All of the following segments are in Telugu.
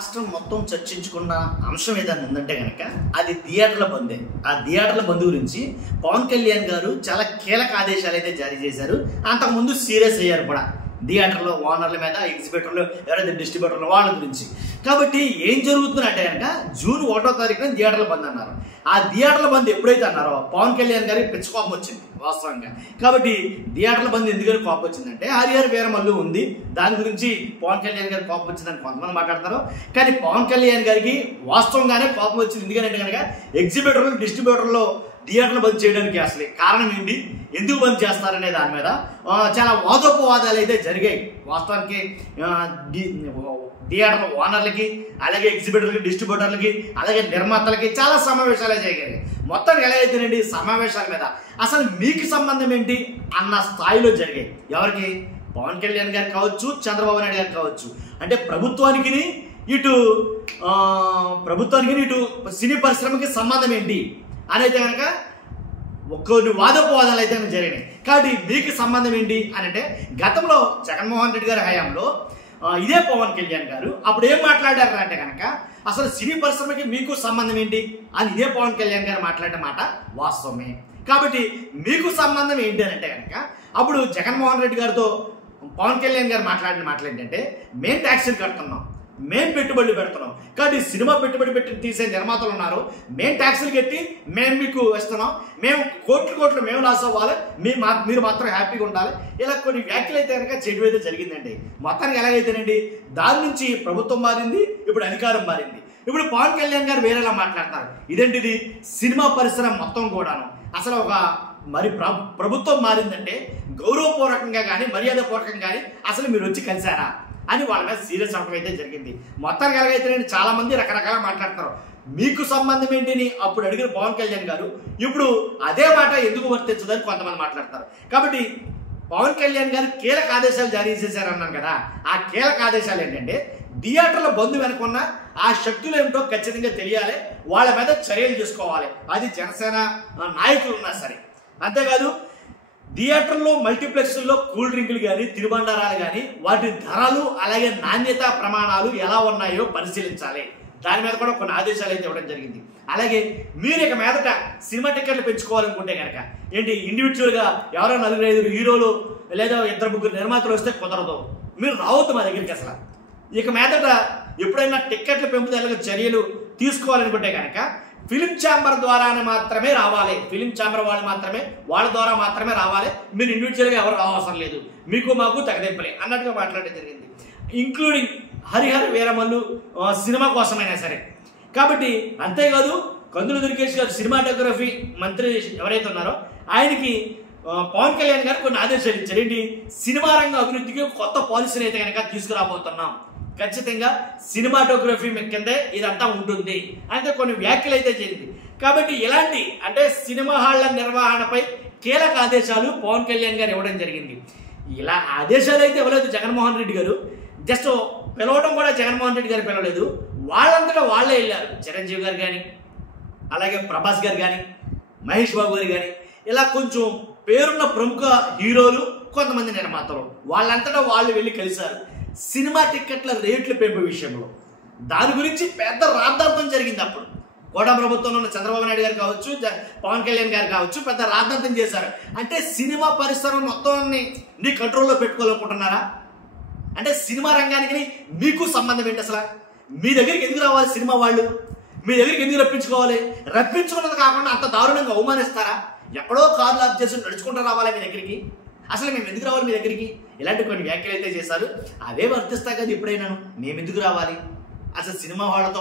రాష్ట్రం మొత్తం చర్చించుకున్న అంశం ఏదైనా ఉందంటే కనుక అది థియేటర్ల బందే. ఆ థియేటర్ల బంద్ గురించి పవన్ కళ్యాణ్ గారు చాలా కీలక ఆదేశాలు అయితే జారీ చేశారు. అంతకుముందు సీరియస్ అయ్యారు కూడా థియేటర్లో ఓనర్ల మీద, ఎగ్జిబిటర్లు, ఎవరైతే డిస్ట్రిబ్యూటర్లు వాళ్ళ గురించి. కాబట్టి ఏం జరుగుతుందంటే కనుక జూన్ 1వ తారీఖున థియేటర్ల బంద్ అన్నారు. ఆ థియేటర్ల బంద్ ఎప్పుడైతే అన్నారో పవన్ కళ్యాణ్ గారికి పిచ్చ కోపం వచ్చింది వాస్తవంగా. కాబట్టి థియేటర్ల బంద్ ఎందుకని కోపం వచ్చిందంటే హరిహర వీరమల్లు ఉంది, దాని గురించి పవన్ కళ్యాణ్ గారికి కోపం వచ్చిందని కొంతమంది మాట్లాడతారు. కానీ పవన్ కళ్యాణ్ గారికి వాస్తవంగానే కోపం వచ్చింది. ఎందుకంటే కనుక ఎగ్జిబిటర్లు, డిస్ట్రిబ్యూటర్లు థియేటర్లు బంద్ చేయడానికి అసలు కారణం ఏంటి, ఎందుకు బంద్ చేస్తారనే దాని మీద చాలా వాదోపవాదాలు అయితే జరిగాయి. వాస్తవానికి థియేటర్ల ఓనర్లకి, అలాగే ఎగ్జిబిటర్లకి, డిస్ట్రిబ్యూటర్లకి, అలాగే నిర్మాతలకి చాలా సమావేశాలే జరిగాయి. మొత్తం ఎలా అయితేనండి సమావేశాల మీద అసలు మీకు సంబంధం ఏంటి అన్న స్థాయిలో జరిగాయి. ఎవరికి? పవన్ కళ్యాణ్ గారికి కావచ్చు, చంద్రబాబు నాయుడు గారికి కావచ్చు. అంటే ప్రభుత్వానికి ఇటు సినీ పరిశ్రమకి సంబంధం ఏంటి అని అయితే కనుక కొన్ని వాదోపవాదాలు అయితే జరిగినాయి. కాబట్టి మీకు సంబంధం ఏంటి అని అంటే గతంలో జగన్మోహన్ రెడ్డి గారి హయాంలో ఇదే పవన్ కళ్యాణ్ గారు అప్పుడు ఏం మాట్లాడారు అంటే కనుక అసలు సినీ పరిశ్రమకి మీకు సంబంధం ఏంటి అని ఇదే పవన్ కళ్యాణ్ గారు మాట్లాడిన మాట వాస్తవమే. కాబట్టి మీకు సంబంధం ఏంటి అని అంటే కనుక అప్పుడు జగన్మోహన్ రెడ్డి గారితో పవన్ కళ్యాణ్ గారు మాట్లాడిన మాటలు ఏంటంటే, మేము ట్యాక్సీలు కడుతున్నాం, మేము పెట్టుబడులు పెడుతున్నాం, కాబట్టి సినిమా పెట్టుబడి పెట్టి తీసే నిర్మాతలు ఉన్నారు, మేము ట్యాక్సీలు కట్టి మేము మీకు ఇస్తున్నాం, మేము కోట్లు మేము లాస్ అవ్వాలి, మీరు మాత్రం హ్యాపీగా ఉండాలి. ఇలా కొన్ని వ్యాఖ్యలు అయితే కనుక చెడు అయితే జరిగిందండి. మొత్తానికి ఎలాగైతేనండి దాని నుంచి ప్రభుత్వం మారింది, ఇప్పుడు అధికారం మారింది. ఇప్పుడు పవన్ కళ్యాణ్ గారు వేరేలా మాట్లాడతారు. ఇదేంటిది, సినిమా పరిశ్రమ మొత్తం కూడాను అసలు ఒక ప్రభుత్వం మారిందంటే గౌరవపూర్వకంగా కానీ మర్యాదపూర్వకంగా కానీ అసలు మీరు వచ్చి కలిసారా అని వాళ్ళ మీద సీరియస్ అవడం అయితే జరిగింది. మొత్తానికి ఎలాగైతే చాలా మంది రకరకాల మాట్లాడతారు. మీకు సంబంధం ఏంటిని అప్పుడు అడిగిన పవన్ కళ్యాణ్ గారు ఇప్పుడు అదే మాట ఎందుకు వర్తించదని కొంతమంది మాట్లాడతారు. కాబట్టి పవన్ కళ్యాణ్ గారు కీలక ఆదేశాలు జారీ చేశారన్నాను కదా, ఆ కీలక ఆదేశాలు ఏంటంటే థియేటర్ల బంద్ వెనుకున్న ఆ శక్తులు ఏమిటో ఖచ్చితంగా తెలియాలి, వాళ్ళ మీద చర్యలు తీసుకోవాలి. అది జనసేన నాయకులు ఉన్నా సరే. అంతేకాదు థియేటర్లో, మల్టీప్లెక్స్లో కూల్ డ్రింకులు కానీ, తినుబండారాలు కానీ వాటి ధరలు అలాగే నాణ్యత ప్రమాణాలు ఎలా ఉన్నాయో పరిశీలించాలి. దాని మీద కూడా కొన్ని ఆదేశాలు అయితే ఇవ్వడం జరిగింది. అలాగే మీరు ఇక మీదట సినిమా టికెట్లు పెంచుకోవాలనుకుంటే కనుక ఏంటి, ఇండివిజువల్గా ఎవరో 4-5 హీరోలు లేదా 2-3 నిర్మాతలు వస్తే కుదరదు, మీరు రావద్దు మా దగ్గరికి. అసలు ఇక మీదట ఎప్పుడైనా టికెట్ల పెంపుదలకు చర్యలు తీసుకోవాలనుకుంటే కనుక ఫిలిం ఛాంబర్ ద్వారానే మాత్రమే రావాలి, ఫిలిం ఛాంబర్ వాళ్ళు మాత్రమే, వాళ్ళ ద్వారా మాత్రమే రావాలి, మీరు ఇండివిజువల్గా ఎవరు రావసరం లేదు, మీకు మాకు తెగదెంపలే అన్నట్టుగా మాట్లాడడం జరిగింది. ఇంక్లూడింగ్ హరిహర వీరమల్లు సినిమా కోసమైనా సరే. కాబట్టి అంతేకాదు కందుల దుర్గేష్ గారు సినిమాటోగ్రఫీ మంత్రి ఎవరైతే ఉన్నారో ఆయనకి పవన్ కళ్యాణ్ గారు కొన్ని ఆదేశాలు ఇచ్చారు. ఏంటి, సినిమా రంగ అభివృద్ధికి కొత్త పాలసీని అయితే కనుక తీసుకురాబోతున్నాం, ఖచ్చితంగా సినిమాటోగ్రఫీ కిందే ఇదంతా ఉంటుంది అంటే కొన్ని వ్యాఖ్యలు అయితే జరిగింది. కాబట్టి ఇలాంటి అంటే సినిమా హాళ్ల నిర్వహణపై కీలక ఆదేశాలు పవన్ కళ్యాణ్ గారు ఇవ్వడం జరిగింది. ఇలా ఆదేశాలు అయితే ఇవ్వలేదు జగన్మోహన్ రెడ్డి గారు, జస్ట్ పిలవడం కూడా జగన్మోహన్ రెడ్డి గారు పిలవలేదు, వాళ్ళంతటా వాళ్ళే వెళ్ళారు. చిరంజీవి గారు కానీ, అలాగే ప్రభాస్ గారు కానీ, మహేష్ బాబు గారు కానీ, ఇలా కొంచెం పేరున్న ప్రముఖ హీరోలు, కొంతమంది నిర్మాతలు వాళ్ళంతటా వాళ్ళు వెళ్ళి కలిశారు. సినిమా టిక్కెట్ల రేట్ల పెంపు విషయంలో దాని గురించి పెద్ద రాద్ధాంతం జరిగింది. అప్పుడు కూడా ప్రభుత్వంలో ఉన్న చంద్రబాబు నాయుడు గారు కావచ్చు, పవన్ కళ్యాణ్ గారు కావచ్చు, పెద్ద రాద్ధాంతం చేశారు. అంటే సినిమా పరిశ్రమ మొత్తాన్ని నీ కంట్రోల్లో పెట్టుకోవాలనుకుంటున్నారా? అంటే సినిమా రంగానికి మీకు సంబంధం ఏంటి? అసలు మీ దగ్గరికి ఎందుకు రావాలి సినిమా వాళ్ళు? మీ దగ్గరికి ఎందుకు రప్పించుకోవాలి? రప్పించుకున్నది కాకుండా అంత దారుణంగా అవమానిస్తారా? ఎక్కడో కార్లు ఆఫ్ చేసి నడుచుకుంటూ రావాలి మీ దగ్గరికి? అసలు మేము ఎందుకు రావాలి మీ దగ్గరికి? ఇలాంటి కొన్ని వ్యాఖ్యలు అయితే చేశారు. అవే వర్తిస్తా కదా ఇప్పుడైనా, మేము ఎందుకు రావాలి? అసలు సినిమా వాళ్ళతో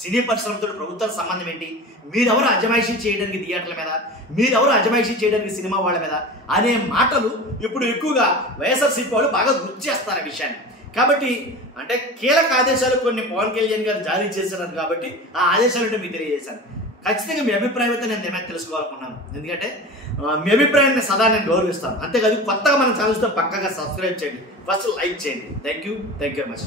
సినీ పరిశ్రమతో ప్రభుత్వానికి సంబంధం ఏంటి? మీరెవరు అజమాయిషీ చేయడానికి థియేటర్ల మీద, మీరెవరు అజమాయిషీ చేయడానికి సినిమా వాళ్ళ మీద అనే మాటలు ఇప్పుడు ఎక్కువగా వైఎస్ఆర్సీపీ వాళ్ళు బాగా గుర్తు చేస్తారు ఆ విషయాన్ని. కాబట్టి అంటే కీలక ఆదేశాలు కొన్ని పవన్ కళ్యాణ్ గారు జారీ చేశారు. కాబట్టి ఆ ఆదేశాలు అంటే మీకు తెలియజేశాను. ఖచ్చితంగా మీ అభిప్రాయం అయితే నేను ఏమైనా తెలుసుకోవాలనుకున్నాను. ఎందుకంటే మీ అభిప్రాయాన్ని సదా నేను గౌరవిస్తాను. అంతేకాదు కొత్తగా మన ఛానల్స్తో పక్కగా సబ్స్క్రైబ్ చేయండి, ఫస్ట్ లైక్ చేయండి. Thank you very much.